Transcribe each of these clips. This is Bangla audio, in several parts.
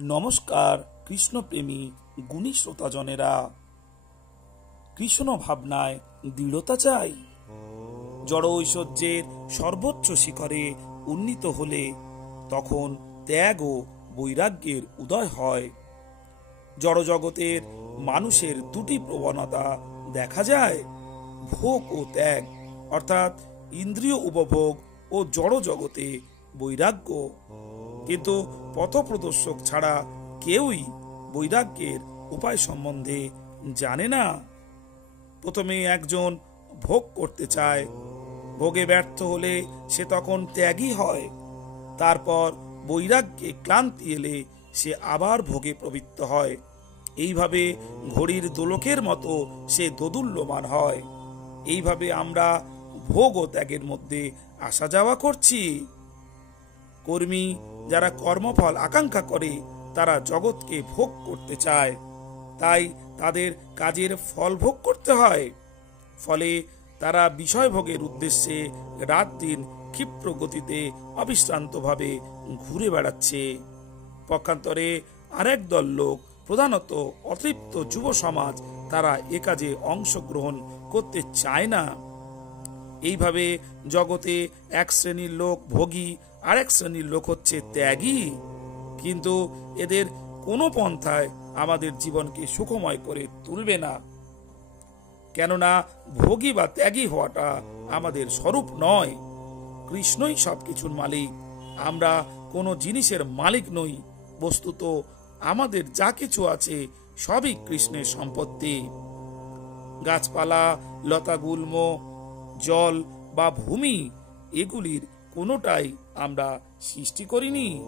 নমস্কার কৃষ্ণপ্রেমী গুণী শ্রোতাজনেরা। কৃষ্ণ ভাবনায় দৃঢ়তা চাই। জড় ঐশ্বর্যের সর্বোচ্চ শিখরে উন্নীত হলে তখন ত্যাগ ও বৈরাগ্যের উদয় হয়। জড়জগতের মানুষের দুটি প্রবণতা দেখা যায়, ভোগ ও ত্যাগ, অর্থাৎ ইন্দ্রিয় উপভোগ ও জড় জগতে বৈরাগ্য। কিন্তু পথপ্রদর্শক ছাড়া কেউই বৈরাগ্যের উপায় সম্বন্ধে জানে না। প্রথমে একজন ভোগ করতে চায়, ভোগে ব্যর্থ হলে সে তখন ত্যাগী হয়। তারপর বৈরাগ্যে ক্লান্তি এলে সে আবার ভোগে প্রবৃত্ত হয়। এইভাবে ঘড়ির দোলকের মতো সে দোদুল্যমান হয়। এইভাবে আমরা ভোগ ও ত্যাগের মধ্যে আসা যাওয়া করছি। কর্মী যারা কর্মফল আকাঙ্ক্ষা করে তারা জগৎকে ভোগ করতে চায়, তাই তাদের কাজের ফল ভোগ করতে হয়। ফলে তারা বিষয় ভোগের উদ্দেশ্যে রাত দিন ক্ষিপ্র গতিতে অবিশ্রান্তভাবে ঘুরে বেড়াচ্ছে। পক্ষান্তরে আরেক দল লোক, প্রধানত অতৃপ্ত যুব সমাজ, তারা এ কাজে অংশগ্রহণ করতে চায় না। এইভাবে জগতে এক শ্রেণীর লোক ভোগী, আরেক শ্রেণীর লোক হচ্ছে ত্যাগী। কিন্তু এদের কোনো পন্থায় আমাদের জীবনকে সুখময় করে তুলবে না। কেননা ভোগী বা ত্যাগী হওয়াটা আমাদের স্বরূপ নয়। কৃষ্ণই সবকিছুর মালিক, আমরা কোনো জিনিসের মালিক নই। বস্তুত আমাদের যা কিছু আছে সবই কৃষ্ণের সম্পত্তি। গাছপালা, লতাগুল্ম, জল বা ভূমি, এগুলির কোনোটাই আমরা সৃষ্টি করিনি।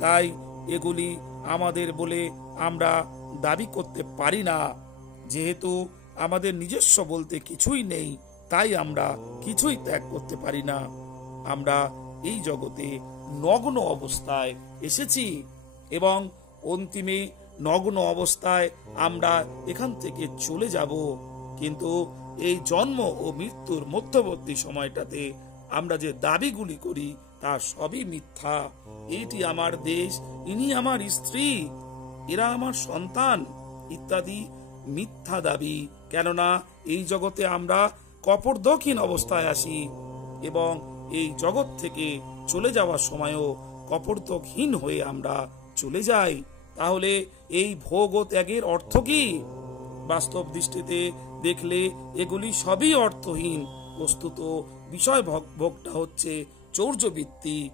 তাই এগুলি আমাদের বলে আমরা দাবি করতে পারি না। যেহেতু আমাদের নিজস্ব বলতে কিছুই নেই, তাই আমরা কিছুই ত্যাগ করতে পারি না। আমরা এই জগতে নগ্ন অবস্থায় এসেছি এবং অন্তিমে নগ্ন অবস্থায় আমরা এখান থেকে চলে যাব। কিন্তু এই জন্ম ও মৃত্যুর মধ্যবর্তী সময়টাতে আমরা যে দাবিগুলি করি তা সবই মিথ্যা। এইটি আমার দেশ, ইনি আমার স্ত্রী, এরা আমার সন্তান ইত্যাদি মিথ্যা দাবি। কেননা এই জগতে আমরা কপর্দকহীন অবস্থায় আসি এবং এই জগৎ থেকে চলে যাওয়ার সময়ও কপর্দকহীন হয়ে আমরা চলে যাই। তাহলে এই ভোগ ও ত্যাগের অর্থ কি? বাস্তব দৃষ্টিতে দেখলে এগুলি সবই অর্থহীন। বস্তুত বিষয় ভোগটা হচ্ছে চৌর্যবৃত্তি,